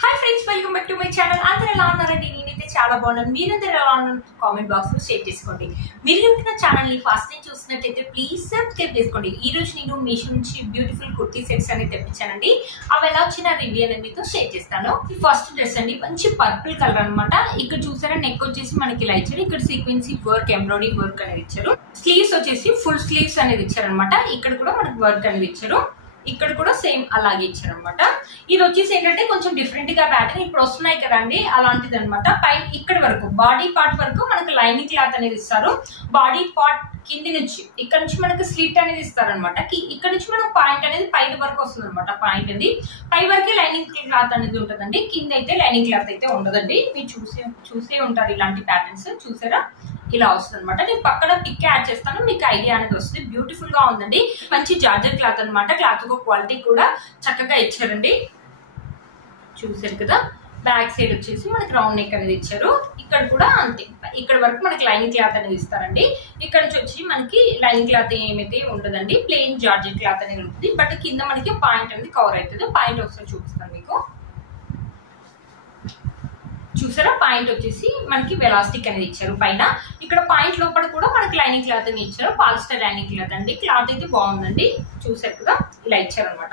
Hi friends, welcome back to my channel. అందరూ ఎలా ఉన్నారండి? నేనైతే చాలా బాగున్నాను. మీరందరూ ఎలా ఉన్నారు కామెంట్ బాక్స్ లో షేర్ చేసుకోండి. మీరు కనుక నా ఛానల్ ని ఫస్ట్ టైం చూసినట్టయితే ప్లీజ్ సబ్స్క్రైబ్ చేసుకోండి. ఈ రోజు నేను మీషో నుంచి బ్యూటిఫుల్ కుర్తీ సెట్స్ అనేది తెప్పించానండి. అవి ఎలా వచ్చిన రివ్యూ అనేది మీతో షేర్ చేస్తాను. ఈ ఫస్ట్ డ్రెస్ అండి, మంచి పర్పుల్ కలర్ అనమాట. ఇక్కడ చూసారా, నెక్ వచ్చేసి మనకి ఇలా ఇచ్చారు. ఇక్కడ సీక్వెన్సీ వర్క్, ఎంబ్రాయిడరీ వర్క్ అనేది ఇచ్చారు. స్లీవ్స్ వచ్చేసి ఫుల్ స్లీవ్స్ అనేది ఇచ్చారనమాట. ఇక్కడ కూడా మనకి వర్క్ అనేది ఇచ్చారు. ఇక్కడ కూడా సేమ్ అలాగే ఇచ్చారనమాట. ఇది వచ్చేసి ఏంటంటే కొంచెం డిఫరెంట్ గా ప్యాటర్న్ ఇప్పుడు వస్తున్నాయి కదండి, అలాంటిది అనమాట. పై ఇక్కడ వరకు బాడీ పార్ట్ వరకు మనకు లైనింగ్ క్లాత్ అనేది ఇస్తారు. బాడీ పార్ట్ కింది నుంచి ఇక్కడ నుంచి మనకి స్లిట్ అనేది ఇస్తారనమాట. ఇక్కడ నుంచి మనకు పాయింట్ అనేది పై వరకు వస్తుంది అనమాట. పాయింట్ అనేది పై వరకే లైనింగ్ క్లాత్ అనేది ఉంటుందండి. కింద అయితే లైనింగ్ క్లాత్ అయితే ఉండదండి. మీరు చూసే ఉంటారు ఇలాంటి ప్యాటర్న్స్. చూసారా, ఇలా వస్తుంది అనమాట. నేను పక్కన పిక్ యాడ్ చేస్తాను, మీకు ఐడియా అనేది వస్తుంది. బ్యూటిఫుల్ గా ఉందండి. మంచి జార్జెట్ క్లాత్ అనమాట. క్లాత్ క్వాలిటీ కూడా చక్కగా ఇచ్చారండి. చూసారు కదా, బ్యాక్ సైడ్ వచ్చేసి మనకి రౌండ్ నెక్ అనేది ఇచ్చారు. ఇక్కడ కూడా అంతే, ఇక్కడ వరకు మనకి లైనింగ్ క్లాత్ అనేది ఇస్తారండి. ఇక్కడ నుంచి వచ్చి మనకి లైనింగ్ క్లాత్ ఏమైతే ఉండదండి, ప్లెయిన్ జార్జెట్ క్లాత్ అనేది ఉంటుంది. బట్ కింద మనకి పాయింట్ అనేది కవర్ అవుతుంది. పాయింట్ ఒకసారి చూపిస్తాను మీకు. చూసారా, పాయింట్ వచ్చేసి మనకి వెలాస్టిక్ అనేది ఇచ్చారు పైన. ఇక్కడ పాయింట్ లోపల కూడా మనకి లైనింగ్ క్లాత్ అని ఇచ్చారు. పాలిస్టర్ లైనింగ్ క్లాత్ అండి. క్లాత్ అయితే బాగుందండి. చూసారు కదా, ఇలా ఇచ్చారనమాట.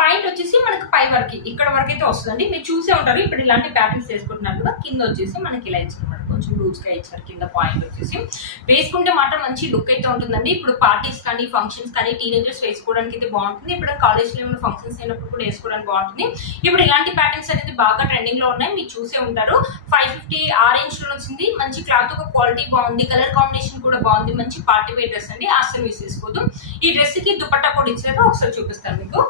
పాయింట్ వచ్చేసి మనకి పై వరకు ఇక్కడ వరకు అయితే వస్తుందండి. మీరు చూసే ఉంటారు, ఇప్పుడు ఇలాంటి ప్యాటర్న్స్ వేసుకుంటున్నారు కదా. కింద వచ్చేసి మనకి ఇలా ఇచ్చారనమాట. కొంచెం లూజ్ గా ఇచ్చారు కింద. పాయింట్ వచ్చేసి వేసుకుంటే మాత్రం మంచి లుక్ అయితే ఉంటుందండి. ఇప్పుడు పార్టీస్ కానీ, ఫంక్షన్స్ కానీ, టీనేజర్స్ వేసుకోవడానికి అయితే బాగుంటుంది. ఇప్పుడు కాలేజ్ లో ఏమైనా ఫంక్షన్స్ అయినప్పుడు కూడా వేసుకోవడానికి బాగుంటుంది. ఇప్పుడు ఇలాంటి ప్యాటర్న్స్ అనేది బాగా ట్రెండింగ్ లో ఉన్నాయి. మీరు చూసే ఉంటారు. 550 ఆరెంజ్ లో వచ్చింది. మంచి క్లాత్ క్వాలిటీ బాగుంది. కలర్ కాంబినేషన్ కూడా బాగుంది. మంచి పార్టీ వేర్ డ్రెస్ అండి. అస్సలు మిస్ చేసుకోవద్దు. ఈ డ్రెస్ కి దుపట్టా కూడా ఇచ్చారు. ఒకసారి చూపిస్తాను మీకు.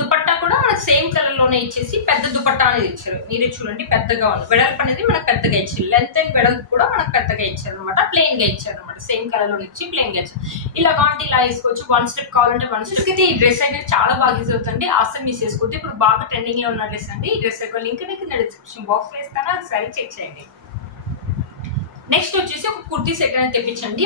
దుపట్టా కూడా మనకు సేమ్ కలర్ లోనే ఇచ్చేసి పెద్ద దుపట్టా అనేది ఇచ్చారు. మీరే చూడండి, పెద్దగా ఉంది. వెడల్పు అనేది మనకు పెద్దగా ఇచ్చారు. లెంత్ అండ్ వెడల్పు కూడా మనకు పెద్దగా ఇచ్చారు అనమాట. ప్లెయిన్ గా ఇచ్చారు అనమాట. సేమ్ కలర్ లో ఇచ్చి ప్లెయిన్ గా ఇచ్చారు. ఇలా కావాలంటే ఇలా వేసుకోవచ్చు. వన్ స్టెప్ కావాలంటే వన్ స్టెప్ అయితే ఈ డ్రెస్ అనేది చాలా బాగా యూజ్ అవుతుంది. అసలు మిస్ చేసుకోవద్దు. ఇప్పుడు బాగా ట్రెండింగ్ లో ఉన్న డ్రెస్ అండి. ఈ డ్రెస్ యొక్క లింక్ కింద డిస్క్రిప్షన్ బాక్స్ లో ఇస్తాను, అది సరి చెక్ చేయండి. నెక్స్ట్ వచ్చేసి ఒక కుర్తీ సెట్ అనేది తెప్పించండి.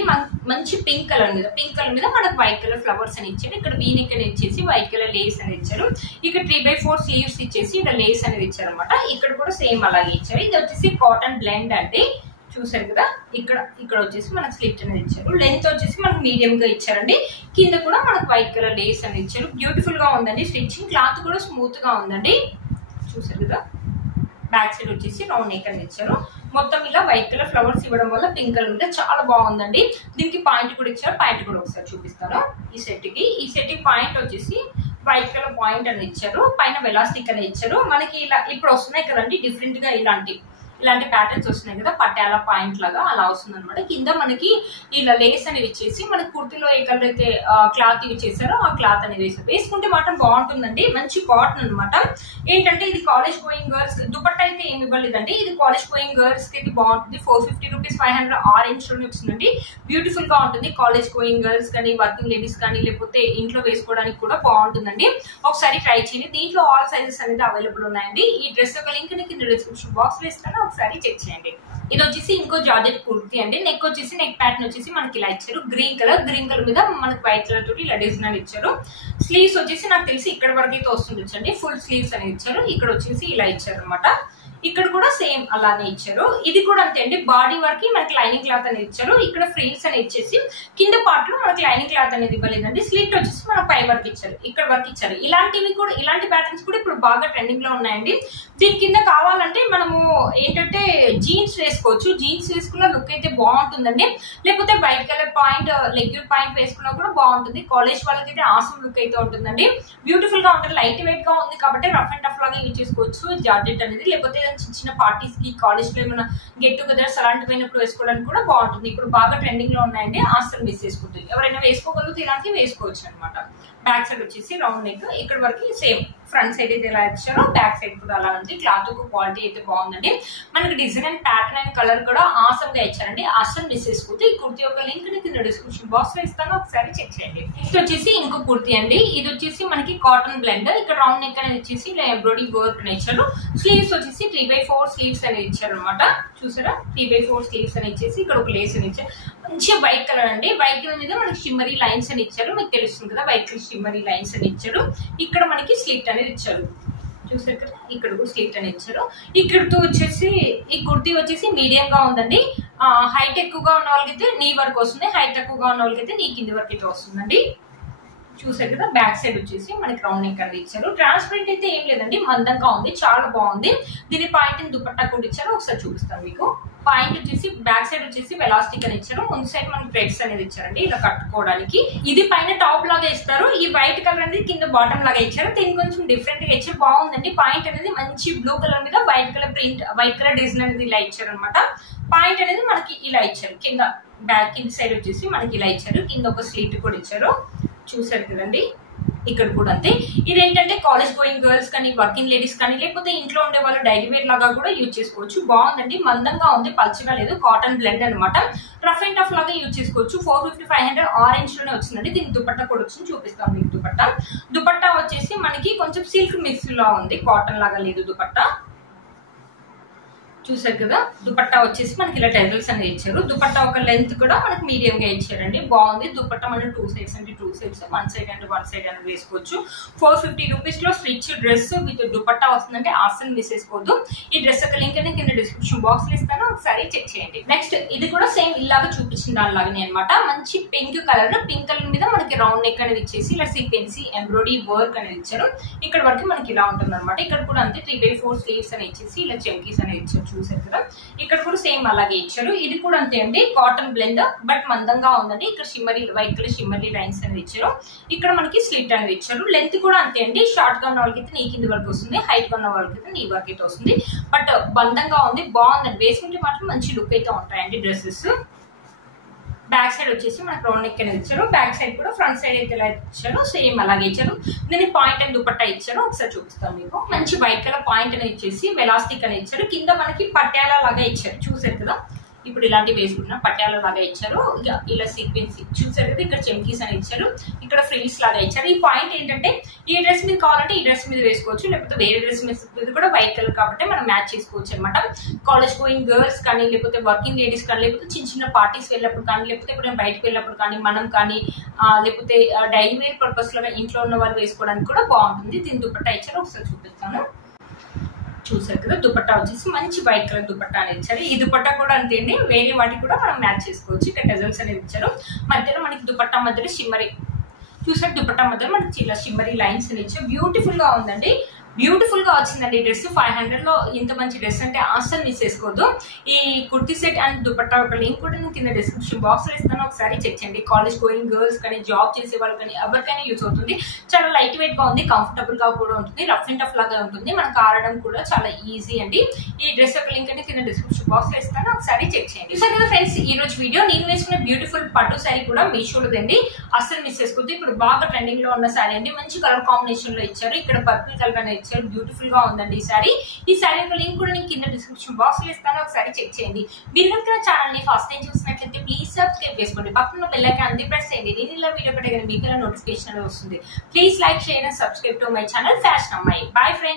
మంచి పింక్ కలర్ మీద మనకు వైట్ కలర్ ఫ్లవర్స్ అని ఇచ్చారు. ఇక్కడ వీనెక్ అని ఇచ్చేసి వైట్ కలర్ లేస్ అని ఇచ్చారు. ఇక్కడ 3/4 స్లీవ్స్ ఇచ్చేసి ఇక్కడ లేస్ అనేది ఇచ్చారు అనమాట. ఇక్కడ కూడా సేమ్ అలాగే ఇచ్చారు. ఇది వచ్చేసి కాటన్ బ్లెండ్ అండి. చూసారు కదా, ఇక్కడ వచ్చేసి మనకు స్లిట్ అనేది ఇచ్చారు. లెంత్ వచ్చేసి మనకు మీడియం గా ఇచ్చారండి. కింద కూడా మనకు వైట్ కలర్ లేస్ అని ఇచ్చారు. బ్యూటిఫుల్ గా ఉందండి. స్టిచ్చింగ్ క్లాత్ కూడా స్మూత్ గా ఉందండి. చూసారు కదా, బ్యాక్ సైడ్ వచ్చేసి రౌండ్ నెక్ అని ఇచ్చారు. మొత్తం ఇలా వైట్ కలర్ ఫ్లవర్స్ ఇవ్వడం వల్ల పింక్ కలర్ మీద చాలా బాగుందండి. దీనికి పాయింట్ కూడా ఇచ్చారు. పాయింట్ కూడా ఒకసారి చూపిస్తాను. ఈ సెట్ కి పాయింట్ వచ్చేసి వైట్ కలర్ పాయింట్ అని ఇచ్చారు. పైన వెలాస్టిక్ అని ఇచ్చారు. మనకి ఇలా ఇప్పుడు వస్తున్నాయి కదండి, డిఫరెంట్ గా ఇలాంటి ప్యాటర్న్స్ వస్తున్నాయి కదా, పట్టాల పాయింట్ లాగా అలా వస్తుంది అనమాట. కింద మనకి ఇలా లేస్ అనేది ఇచ్చేసి మనకి కుర్తిలో ఏ కలర్ అయితే క్లాత్ యూజ్ చేశారో ఆ క్లాత్ అనేది వేసారు. వేసుకుంటే మాత్రం బాగుంటుందండి. మంచి కాటన్ అనమాట. ఏంటంటే ఇది కాలేజ్ గోయింగ్ గర్ల్స్. దుపట్టా అయితే ఏమి ఇవ్వలేదండి. ఇది కాలేజ్ గోయింగ్ గర్ల్స్ కి అయితే బాగుంటుంది. 450 రూపీస్ 500 ఆరెంజ్ లోనే వచ్చిందండి. బ్యూటిఫుల్ గా ఉంటుంది. కాలేజ్ గోయింగ్ గర్ల్స్ కానీ, వర్కింగ్ లేడీస్ కానీ, లేకపోతే ఇంట్లో వేసుకోవడానికి కూడా బాగుంటుందండి. ఒకసారి ట్రై చేయండి. దీంట్లో ఆల్ సైజెస్ అనేది అవైలబుల్ ఉన్నాయండి. ఈ డ్రెస్ యొక్క లింక్ కింద డిస్క్రిప్షన్ బాక్స్ లో ఇస్తాను, ఒకసారి చెక్ చేయండి. ఇది వచ్చేసి ఇంకో జార్జెట్ కుర్తీ అండి. నెక్ ప్యాటర్న్ వచ్చేసి మనకి ఇలా ఇచ్చారు. గ్రీన్ కలర్ మీద మనకి వైట్ కలర్ తోటి ఇలా డిజైన్ ఇచ్చారు. స్లీవ్స్ వచ్చేసి నాకు తెలిసి ఇక్కడ వరకు అయితే వస్తుండొచ్చండి. ఫుల్ స్లీవ్స్ అనేది ఇచ్చారు. ఇక్కడ వచ్చేసి ఇలా ఇచ్చారు అనమాట. ఇక్కడ కూడా సేమ్ అలానే ఇచ్చారు. ఇది కూడా అంతే అండి. బాడీ వరకు మనకి లైనింగ్ క్లాత్ అనేది ఇచ్చారు. ఇక్కడ ఫ్రిల్స్ అని ఇచ్చేసి కింద పార్ట్ లో మనకి లైనింగ్ క్లాత్ అనేది ఇవ్వలేదండి. స్లిట్ వచ్చేసి మనకు పై వరకు ఇచ్చారు. ఇక్కడ వరకు ఇచ్చారు. ఇలాంటి ప్యాటర్న్స్ కూడా ఇప్పుడు బాగా ట్రెండింగ్ లో ఉన్నాయండి. దీని కింద కావాలంటే మనము ఏంటంటే జీన్స్ వేసుకోవచ్చు. జీన్స్ వేసుకున్న లుక్ అయితే బాగుంటుందండి. లేకపోతే white colour point, leg point వేసుకున్నా కూడా బాగుంటుంది. కాలేజ్ వాళ్ళకి అయితే ఆసమ్ లుక్ అయితే ఉంటుందండి. బ్యూటిఫుల్ గా ఉంటుంది. లైట్ వెయిట్ గా ఉంది కాబట్టి రఫ్ అండ్ టఫ్ లాగా యూజ్ చేసుకోవచ్చు జార్జెట్ అనేది. లేకపోతే చిన్న పార్టీస్ కి, కాలేజ్ లో ఏమైనా గెట్ టుగెదర్స్ అలాంటి పోయినప్పుడు వేసుకోవడానికి కూడా బాగుంటుంది. ఇప్పుడు బాగా ట్రెండింగ్ లో ఉన్నాయండి. అసలు మిస్ చేసుకుంటుంది. ఎవరైనా వేసుకోగలిగితే ఇలాంటివి వేసుకోవచ్చు అనమాట. బ్యాక్ సైడ్ వచ్చేసి రౌండ్ నెక్. ఇక్కడ వరకు సేమ్. ఫ్రంట్ సైడ్ అయితే ఎలా ఇచ్చారో బ్యాక్ సైడ్ కూడా అలా ఉంది. క్లాత్ క్వాలిటీ అయితే బాగుందండి. మనకి design and pattern and colour కూడా ఆసమ్ గా ఇచ్చారండి. అసలు మిస్ చేసుకోవద్దు. ఈ కుర్తీ యొక్క లింక్ కింద డిస్క్రిప్షన్ బాక్స్ లో ఇస్తాను, ఒకసారి చెక్ చేయండి. నెక్స్ట్ వచ్చేసి ఇంకో కుర్తీ అండి. ఇది వచ్చేసి మనకి కాటన్ బ్లెండ్. ఇక్కడ రౌండ్ నెక్ అనేది ఇచ్చేసి ఇలా ఎంబ్రాయిడరీ వర్క్ అని ఇచ్చారు. స్లీవ్స్ వచ్చేసి 3/4 స్లీవ్స్ అనేది ఇచ్చారు అనమాట. చూసారా, 3/4 స్లీవ్స్ అని ఇచ్చేసి ఇక్కడ ఒక లేస్ అని ఇచ్చారు. మంచిగా వైట్ కలర్ అండి. వైట్ కలర్ మీద మనకి షిమ్మరీ లైన్స్ అని ఇచ్చారు. మీకు తెలుస్తుంది కదా, వైట్ కలర్ షిమ్మరీ లైన్స్ అని ఇచ్చారు. ఇక్కడ మనకి స్లిట్ అనేది ఇచ్చారు. చూసారు కదా, ఇక్కడ కూడా స్లిట్ అని ఇచ్చారు. ఈ కుర్తీ వచ్చేసి మీడియం గా ఉందండి. హైట్ ఎక్కువగా ఉన్న వాళ్ళకైతే నీ వరకు వస్తుంది, హైట్ తక్కువగా ఉన్న వాళ్ళకైతే నీ కింది వరకు అయితే వస్తుందండి. చూసారు కదా, బ్యాక్ సైడ్ వచ్చేసి మనకి రౌండ్ నెక్ అనేది ఇచ్చారు. ట్రాన్స్పరెంట్ అయితే ఏం లేదండి, మందంగా ఉంది, చాలా బాగుంది. దీని పాయింట్ దుపట్టా కూడా ఇచ్చారు, ఒకసారి చూపిస్తాను మీకు. పాయింట్ వచ్చేసి బ్యాక్ సైడ్ వచ్చేసి ఎలాస్టిక్ అని ఇచ్చారు, ముందు సైడ్ మనకి థ్రెడ్స్ అనేది ఇచ్చారండి ఇలా కట్టుకోవడానికి. ఇది పైన టాప్ లాగా ఇస్తారు, ఈ వైట్ కలర్ అనేది కింద బాటమ్ లాగా ఇచ్చారు. దీన్ని కొంచెం డిఫరెంట్ గా ఇచ్చారు, బాగుందండి. పాయింట్ అనేది మంచి బ్లూ కలర్ మీద white colour print, white colour design అనేది ఇలా ఇచ్చారు అనమాట. పాయింట్ అనేది మనకి ఇలా ఇచ్చారు, కింద బ్యాక్ కింద సైడ్ వచ్చేసి మనకి ఇలా ఇచ్చారు, కింద ఒక స్లీట్ కూడా ఇచ్చారు. చూసారు కదండి, ఇక్కడ కూడా అంతే. ఇదేంటంటే కాలేజ్ గోయింగ్ గర్ల్స్ కానీ, వర్కింగ్ లేడీస్ కానీ, లేకపోతే ఇంట్లో ఉండే వాళ్ళు డైలీ వేర్ లాగా కూడా యూజ్ చేసుకోవచ్చు. బాగుందండి, మందంగా ఉంది, పల్చగా లేదు, కాటన్ బ్లెండ్ అనమాట. రఫ్ అండ్ టఫ్ లాగా యూజ్ చేసుకోవచ్చు. 450-500 ఆరెంజ్ లోనే వచ్చిందండి. దీనికి దుపట్టా కూడా వచ్చింది, చూపిస్తాం మీకు. దుపట్టా వచ్చేసి మనకి కొంచెం సిల్క్ మిక్స్ లా ఉంది, కాటన్ లాగా లేదు దుపట్టా. చూసారు కదా, దుపట్టా వచ్చేసి మనకి ఇలా టెజల్స్ అనేది ఇచ్చారు. దుపట్టా ఒక లెంత్ కూడా మనకి మీడియం గా ఇచ్చారండి, బాగుంది. దుపట్టా మనం 2 సైడ్స్ అంటే 2 సైడ్స్, 1 సైడ్ అంటే 1 సైడ్ అని వేసుకోవచ్చు. 450 రూపీస్ లో స్టిచ్ డ్రెస్ విత్ దుపట్టా వస్తుందంటే అసలు మిస్ చేసుకోవద్దు. ఈ డ్రెస్ యొక్క లింక్ అనేది కింద డిస్క్రిప్షన్ బాక్స్ లో ఇస్తాను, ఒకసారి చెక్ చేయండి. నెక్స్ట్ ఇది కూడా సేమ్ ఇలాగా చూపించిన దానిలాగానే అనమాట. మంచి పింక్ కలర్, పింక్ కలర్ మీద మనకి రౌండ్ నెక్ అనేది ఇచ్చేసి ఇలా సీక్వెన్సీ ఎంబ్రాయిడరీ వర్క్ అనేది ఇచ్చారు. ఇక్కడ వరకు మనకి ఇలా ఉంటుంది అనమాట. ఇక్కడ కూడా అంతే 3/4 స్లీవ్స్ అని ఇచ్చేసి ఇలా చెంకీస్ అనేది ఇచ్చారు. చూసారు కదా, ఇక్కడ కూడా సేమ్ అలాగే ఇచ్చారు. ఇది కూడా అంతే అండి, కాటన్ బ్లెండ్ బట్ మందంగా ఉందండి. ఇక్కడ shimmery white colour shimmery lines అనేది ఇచ్చారు. ఇక్కడ మనకి స్లిట్ అనేది ఇచ్చారు. లెంత్ కూడా అంతే అండి, షార్ట్ గా ఉన్న వాళ్ళకైతే నీ కింది వరకు వస్తుంది, హైట్ గా ఉన్న వాళ్ళకైతే నీ వరకు అయితే వస్తుంది. బట్ బందంగా ఉంది, బాగుందండి. వేసుకుంటే మాత్రం మంచి లుక్ అయితే ఉంటాయండి డ్రెస్సెస్. బ్యాక్ సైడ్ వచ్చేసి మనకు రౌండ్ నెక్ అనేది ఇచ్చారు. బ్యాక్ సైడ్ కూడా ఫ్రంట్ సైడ్ అయితే ఎలా ఇచ్చారు సేమ్ అలాగే ఇచ్చారు. దీనికి పాయింట్ అండ్ దుపట్టా ఇచ్చారు, ఒకసారి చూపిస్తాను మీకు. మంచి వైట్ కలర్ పాయింట్ అనేది ఇచ్చేసి ఎలాస్టిక్ అనేది ఇచ్చారు. కింద మనకి పట్యాల లాగా ఇచ్చారు, చూసారు కదా. ఇప్పుడు ఇలాంటివి వేసుకుంటున్నా, పట్యాల లాగా ఇచ్చారు. ఇలా సీక్వెన్స్ చూసారు కదా, ఇక్కడ చెంకీస్ అని ఇచ్చారు, ఇక్కడ ఫ్రిల్స్ లాగా ఇచ్చారు. ఈ పాయింట్ ఏంటంటే ఈ డ్రెస్ మీద కావాలంటే ఈ డ్రెస్ మీద వేసుకోవచ్చు, లేకపోతే వేరే డ్రెస్ మీద కూడా వైట్ కలర్ కాబట్టి మనం మ్యాచ్ చేసుకోవచ్చు అనమాట. కాలేజ్ గోయింగ్ గర్ల్స్ కానీ, లేకపోతే వర్కింగ్ లేడీస్ కానీ, లేకపోతే చిన్న చిన్న పార్టీస్ వెళ్ళినప్పుడు కానీ, లేకపోతే ఇప్పుడు బయటకు వెళ్ళినప్పుడు కానీ, మనం కానీ, లేకపోతే డైలీ వేర్ పర్పస్ లో ఇంట్లో ఉన్న వాళ్ళు వేసుకోవడానికి కూడా బాగుంటుంది. దీని దుపట్టా ఇచ్చారు, ఒకసారి చూపిస్తాను. చూసారు కదా, దుపట్టా వచ్చేసి మంచి వైట్ కలర్ దుపట్టా అనేది ఇచ్చారు. ఈ దుపట్టా కూడా అంతే అండి, వేరే వాటికి కూడా మనం మ్యాచ్ చేసుకోవచ్చు. ఇక్కడ టెజల్స్ అనేది ఇచ్చారు. మధ్యలో మనకి దుపట్టా మధ్యలో షిమ్మరీ, చూసారు దుపట్టా మధ్యలో మనకి ఇలా షిమ్మరీ లైన్స్ అని ఇచ్చారు. బ్యూటిఫుల్ గా ఉందండి, బ్యూటిఫుల్ గా వచ్చిందండి డ్రెస్. 500 లో ఇంత మంచి డ్రెస్ అంటే అస్సలు మిస్ చేసుకోవద్దు. ఈ కుర్తీ సెట్ అండ్ దుపట్టా ఒక లింక్ కూడా నేను కింద డిస్క్రిప్షన్ బాక్స్ లో ఇస్తాను, ఒకసారి చెక్ చేయండి. కాలేజ్ గోయింగ్ గర్ల్స్ కానీ, జాబ్ చేసే వాళ్ళు కానీ, ఎవరికైనా యూజ్ అవుతుంది. చాలా లైట్ వెయిట్ గా ఉంది, కంఫర్టబుల్ గా కూడా ఉంటుంది, రఫ్ అండ్ టఫ్ లాగా ఉంటుంది, మనకు ఆడడం కూడా చాలా ఈజీ అండి. ఈ డ్రెస్ యొక్క లింక్ అనేది కింద డిస్క్రిప్షన్ బాక్స్ లో ఇస్తాను, ఒకసారి చెక్ చేయండి. సరే కదా ఫ్రెండ్స్, ఈ రోజు వీడియో నేను వేసుకున్న బ్యూటిఫుల్ పట్టు శారీ కూడా మీషోలోదండి, అస్సలు మిస్ చేసుకోవద్దు. ఇప్పుడు బాగా ట్రెండింగ్ లో ఉన్న శారీ అండి, మంచి కలర్ కాంబినేషన్ లో ఇచ్చారు. ఇక్కడ పర్పుల్ కలర్ అనేది ఇచ్చారు, బ్యూటిఫుల్ గా ఉందండి ఈ శారీ. ఈ శారీ యొక్క లింక్ కూడా నేను కింద డిస్క్రిప్షన్ బాక్స్ లో ఇస్తాను, ఒకసారి చెక్ చేయండి. మీరు కనుక ఛానల్ ని ఫస్ట్ టైం చూసినట్లయితే ప్లీజ్ సబ్స్క్రైబ్ చేసుకోండి, పక్కన బెల్ ఐకాన్ ప్రెస్ చేయండి. నేను ఇలా వీడియో పెట్టగానే మీకు నోటిఫికేషన్ వస్తుంది. Please like, share and subscribe to my channel fashion అమ్మాయి. Bye friends.